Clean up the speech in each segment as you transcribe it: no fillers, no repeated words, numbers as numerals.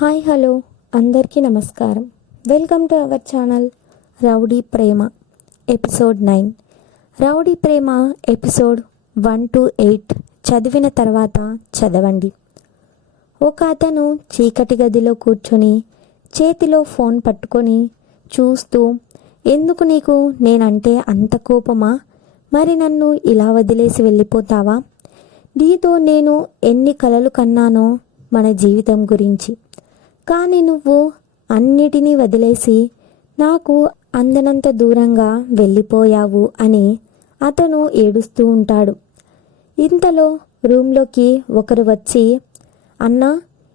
Hi hello అందరికీ నమస్కారం. Welcome to our channel rowdy Prema episode 9. Rowdy Prema episode 1 to 8 చదివిన తర్వాత చదవండి. ఒక అతను చీకటి గదిలో కూర్చొని చేతిలో ఫోన్ పట్టుకొని చూస్తూ, ఎందుకు నీకు నేనంటే అంత కోపమా? మరి నన్ను ఇలా వదిలేసి వెళ్ళిపోతావా? నీతో నేను ఎన్ని కలలు కన్నానో మన జీవితం గురించి, కానీ నువ్వు అన్నిటినీ వదిలేసి నాకు అందనంత దూరంగా వెళ్ళిపోయావు అని అతను ఏడుస్తూ ఉంటాడు. ఇంతలో రూమ్లోకి ఒకరు వచ్చి, అన్నా,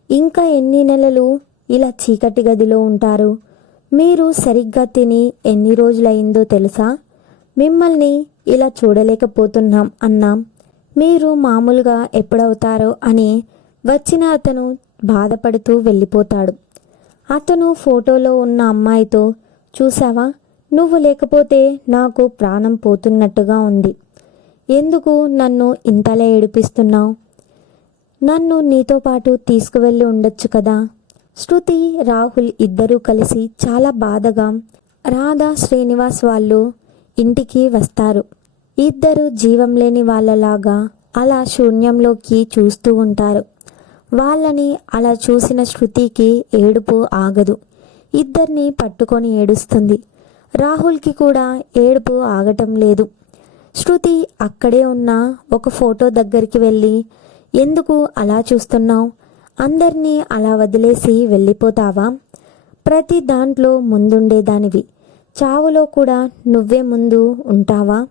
ఇంకా ఎన్ని నెలలు ఇలా చీకటి గదిలో ఉంటారు? మీరు సరిగ్గా తిని ఎన్ని రోజులైందో తెలుసా? మిమ్మల్ని ఇలా చూడలేకపోతున్నాం అన్నాం. మీరు మామూలుగా ఎప్పుడవుతారో అని వచ్చిన అతను బాధపడుతూ వెళ్ళిపోతాడు. అతను ఫోటోలో ఉన్న అమ్మాయితో, చూసావా, నువ్వు లేకపోతే నాకు ప్రాణం పోతున్నట్టుగా ఉంది. ఎందుకు నన్ను ఇంతలా ఏడిపిస్తున్నావు? నన్ను నీతో పాటు తీసుకువెళ్ళి ఉండొచ్చు కదా. శృతి, రాహుల్ ఇద్దరూ కలిసి చాలా బాధగా రాధా, శ్రీనివాస్ వాళ్ళు ఇంటికి వస్తారు. ఇద్దరు జీవం లేని వాళ్ళలాగా అలా శూన్యంలోకి చూస్తూ ఉంటారు. వాళ్ళని అలా చూసిన శృతికి ఏడుపు ఆగదు. ఇద్దరిని పట్టుకొని ఏడుస్తుంది. రాహుల్కి కూడా ఏడుపు ఆగటం లేదు. శృతి అక్కడే ఉన్న ఒక ఫోటో దగ్గరికి వెళ్ళి, ఎందుకు అలా చూస్తున్నావు? అందరినీ అలా వదిలేసి వెళ్ళిపోతావా? ప్రతి దాంట్లో ముందుండేదానివి, చావులో కూడా నువ్వే ముందు ఉంటావా?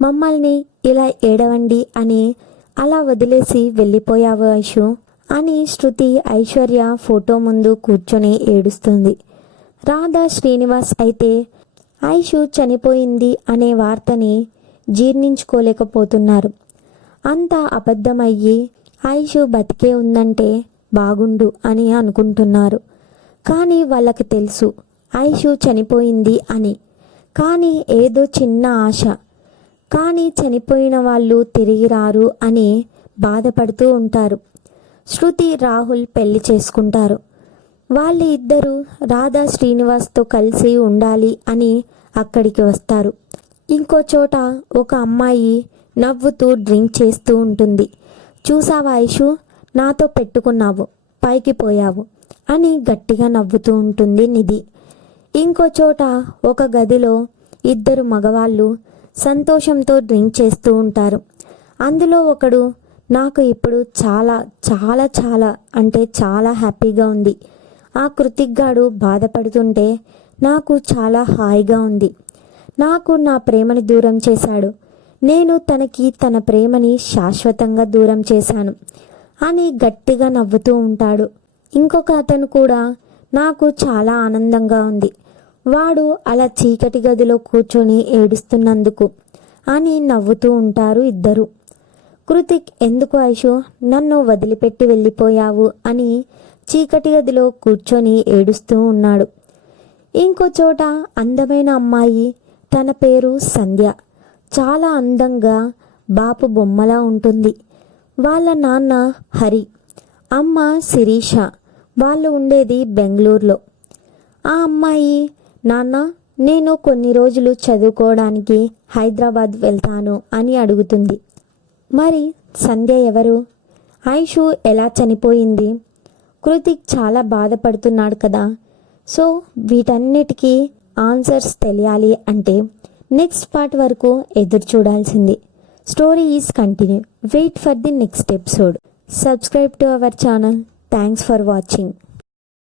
మమ్మల్ని ఇలా ఏడవండి అని అలా వదిలేసి వెళ్ళిపోయావు ఐషు అని శృతి ఐశ్వర్య ఫోటో ముందు కూర్చొని ఏడుస్తుంది. రాధా, శ్రీనివాస్ అయితే ఐషు చనిపోయింది అనే వార్తని జీర్ణించుకోలేకపోతున్నారు. అంతా అబద్ధమయ్యి ఐషు బతికే ఉందంటే బాగుండు అని అనుకుంటున్నారు. కానీ వాళ్ళకి తెలుసు ఐషు చనిపోయింది అని. కానీ ఏదో చిన్న ఆశ, కానీ చనిపోయిన వాళ్ళు తిరిగి రారు అని బాధపడుతూ ఉంటారు. శృతి, రాహుల్ పెళ్లి చేసుకుంటారు. వాళ్ళు ఇద్దరు రాధా, శ్రీనివాస్తో కలిసి ఉండాలి అని అక్కడికి వస్తారు. ఇంకో చోట ఒక అమ్మాయి నవ్వుతూ డ్రింక్ చేస్తూ ఉంటుంది. చూసావా ఐషు, నాతో పెట్టుకున్నావు, పైకి పోయావు అని గట్టిగా నవ్వుతూ ఉంటుంది నిధి. ఇంకో చోట ఒక గదిలో ఇద్దరు మగవాళ్ళు సంతోషంతో డ్రింక్ చేస్తూ ఉంటారు. అందులో ఒకడు, నాకు ఇప్పుడు చాలా చాలా చాలా అంటే చాలా హ్యాపీగా ఉంది. ఆ కృతిక్గాడు బాధపడుతుంటే నాకు చాలా హాయిగా ఉంది. నాకు నా ప్రేమని దూరం చేశాడు, నేను తనకి తన ప్రేమని శాశ్వతంగా దూరం చేశాను అని గట్టిగా నవ్వుతూ ఉంటాడు. ఇంకొక అతను కూడా, నాకు చాలా ఆనందంగా ఉంది, వాడు అలా చీకటి గదిలో కూర్చొని ఏడుస్తున్నందుకు అని నవ్వుతూ ఉంటారు ఇద్దరు. కృతిక్, ఎందుకు ఐషు నన్ను వదిలిపెట్టి వెళ్ళిపోయావు అని చీకటి గదిలో కూర్చొని ఏడుస్తూ ఉన్నాడు. ఇంకో చోట అందమైన అమ్మాయి, తన పేరు సంధ్య, చాలా అందంగా బాపు బొమ్మలా ఉంటుంది. వాళ్ళ నాన్న హరి, అమ్మ శిరీష, వాళ్ళు ఉండేది బెంగళూరులో. ఆ అమ్మాయి, నాన్న, నేను కొన్ని రోజులు చదువుకోవడానికి హైదరాబాద్ వెళ్తాను అని అడుగుతుంది. మరి సంధ్య ఎవరు? ఐషు ఎలా చనిపోయింది? కృతిక్ చాలా బాధపడుతున్నాడు కదా. సో వీటన్నిటికీ ఆన్సర్స్ తెలియాలి అంటే నెక్స్ట్ పార్ట్ వరకు ఎదురు చూడాల్సింది. Story is continue. Wait for the next episode. Subscribe to our channel. Thanks for watching.